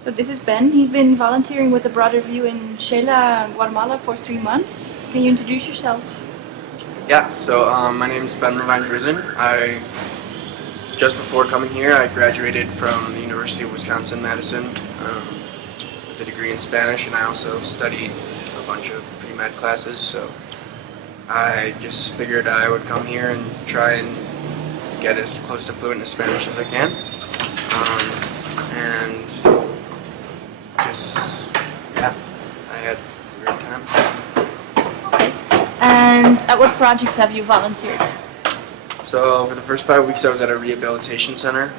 So this is Ben. He's been volunteering with abroaderview in Xela, Guatemala for 3 months. Can you introduce yourself? Yeah, so my name is Ben Lavine-Drizin. Just before coming here, I graduated from the University of Wisconsin-Madison with a degree in Spanish, and I also studied a bunch of pre-med classes, so I just figured I would come here and try and get as close to fluent in Spanish as I can. And just, yeah, I had a great time. Okay. And at what projects have you volunteered? So for the first 5 weeks I was at a rehabilitation center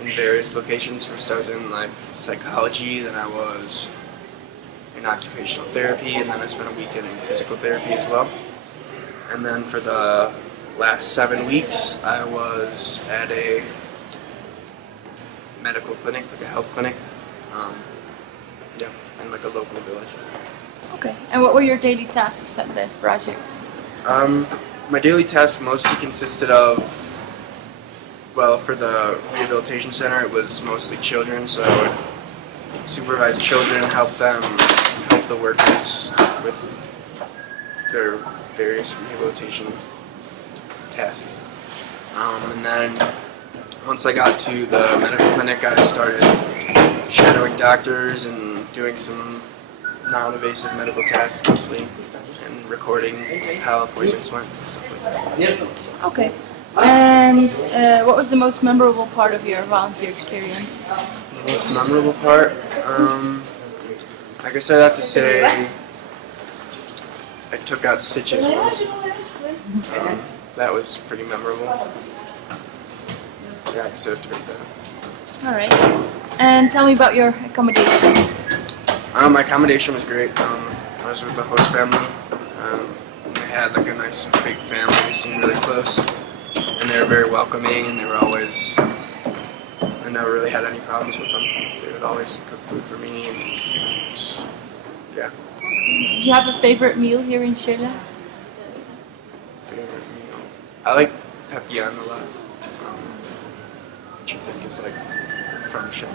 in various locations. First I was in psychology, then I was in occupational therapy, and then I spent a week in physical therapy as well. And then for the last 7 weeks I was at a medical clinic, like a health clinic, in like a local village. Okay. And what were your daily tasks at the projects? My daily tasks mostly consisted of, well, for the rehabilitation center it was mostly children, so I would supervise children, help the workers with their various rehabilitation tasks. And then once I got to the medical clinic, I started shadowing doctors and doing some non-invasive medical tasks mostly, and recording how appointments went, stuff like that. Okay. And what was the most memorable part of your volunteer experience? The most memorable part? I guess I'd have to say I took out stitches once. That was pretty memorable. Yeah, I guess I'd have to rate that. Alright. And tell me about your accommodation. My accommodation was great. I was with the host family. They had like a nice big family. They seemed really close, and they were very welcoming. And I never really had any problems with them. They would always cook food for me. And just, yeah. Did you have a favorite meal here in Chile? Favorite meal? I like pepian a lot. Which I think is like from Chile.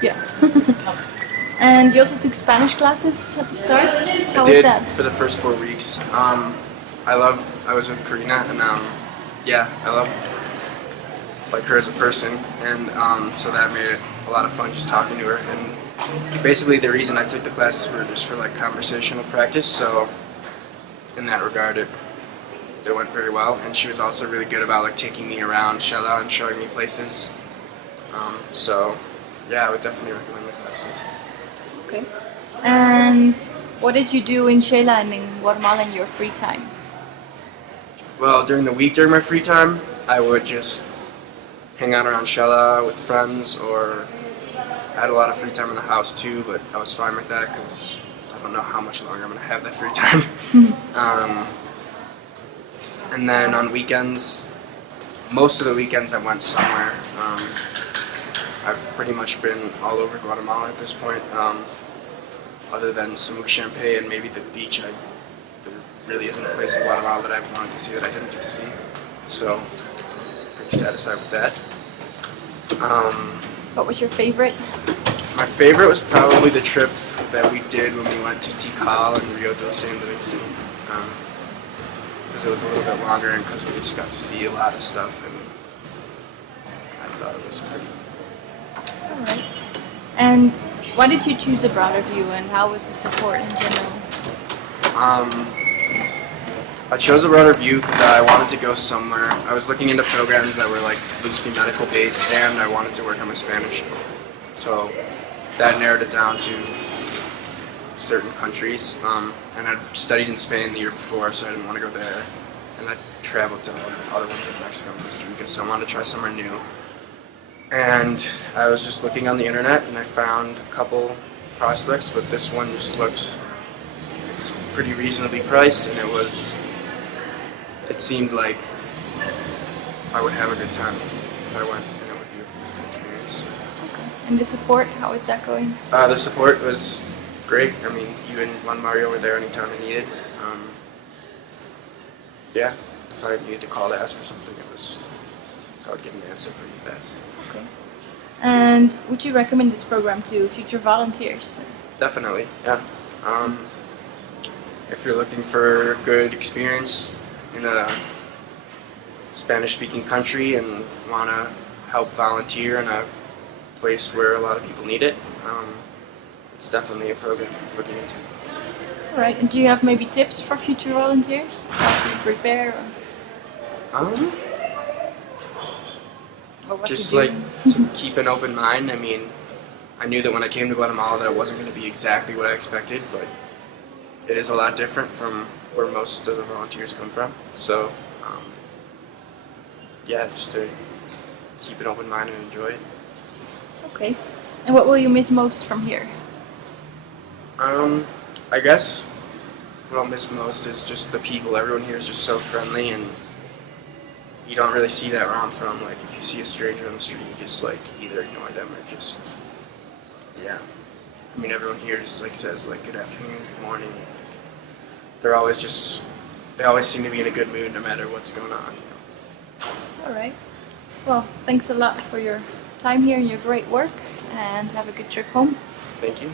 Yeah. And you also took Spanish classes at the start? How was that? For the first 4 weeks. I was with Karina, and I love like her as a person, and so that made it a lot of fun just talking to her. And basically the reason I took the classes were just for like conversational practice, so in that regard it went very well. And she was also really good about like taking me around xela and showing me places. So yeah, I would definitely recommend the classes. Okay. And what did you do in Xela and in Guatemala in your free time? Well, during the week, during my free time, I would just hang out around xela with friends, or I had a lot of free time in the house too, but I was fine with that because I don't know how much longer I'm going to have that free time. And then on weekends, most of the weekends I went somewhere. I've pretty much been all over Guatemala at this point, other than Champagne and maybe the beach. There really isn't a place in Guatemala that I've wanted to see that I didn't get to see, so pretty satisfied with that. What was your favorite? My favorite was probably the trip that we did when we went to Tikal and Rio de San because it was a little bit longer and because we just got to see a lot of stuff, and I thought it was pretty. Alright. And why did you choose abroaderview, and how was the support in general? I chose abroaderview because I wanted to go somewhere. I was looking into programs that were like loosely medical based, and I wanted to work on my Spanish. So that narrowed it down to certain countries. And I'd studied in Spain the year before, so I didn't want to go there. And I traveled to other ones in Mexico and Costa Rica, so I wanted to try somewhere new. And I was just looking on the internet, and I found a couple prospects, but this one just looked pretty reasonably priced, and it seemed like I would have a good time if I went, and it would be a beautiful experience. Okay. And the support, how is that going? The support was great. I mean, you and Juan Mario were there anytime I needed. Yeah, if I needed to call to ask for something, I would get an answer pretty fast. Okay. And would you recommend this program to future volunteers? Definitely, yeah. If you're looking for good experience in a Spanish-speaking country and want to help volunteer in a place where a lot of people need it, it's definitely a program worth looking into. Alright, and do you have maybe tips for future volunteers? How to prepare? Or what Just to do? like to keep an open mind. I mean, I knew that when I came to Guatemala that it wasn't going to be exactly what I expected, but it is a lot different from where most of the volunteers come from. So, yeah, just to keep an open mind and enjoy it. Okay. And what will you miss most from here? I guess what I'll miss most is just the people. Everyone here is just so friendly, and you don't really see that where I'm from. Like, if you see a stranger on the street, you just like either ignore them or just, yeah. I mean, everyone here just like says like good afternoon, good morning. They always seem to be in a good mood no matter what's going on. Alright. Well, thanks a lot for your time here and your great work, and have a good trip home. Thank you.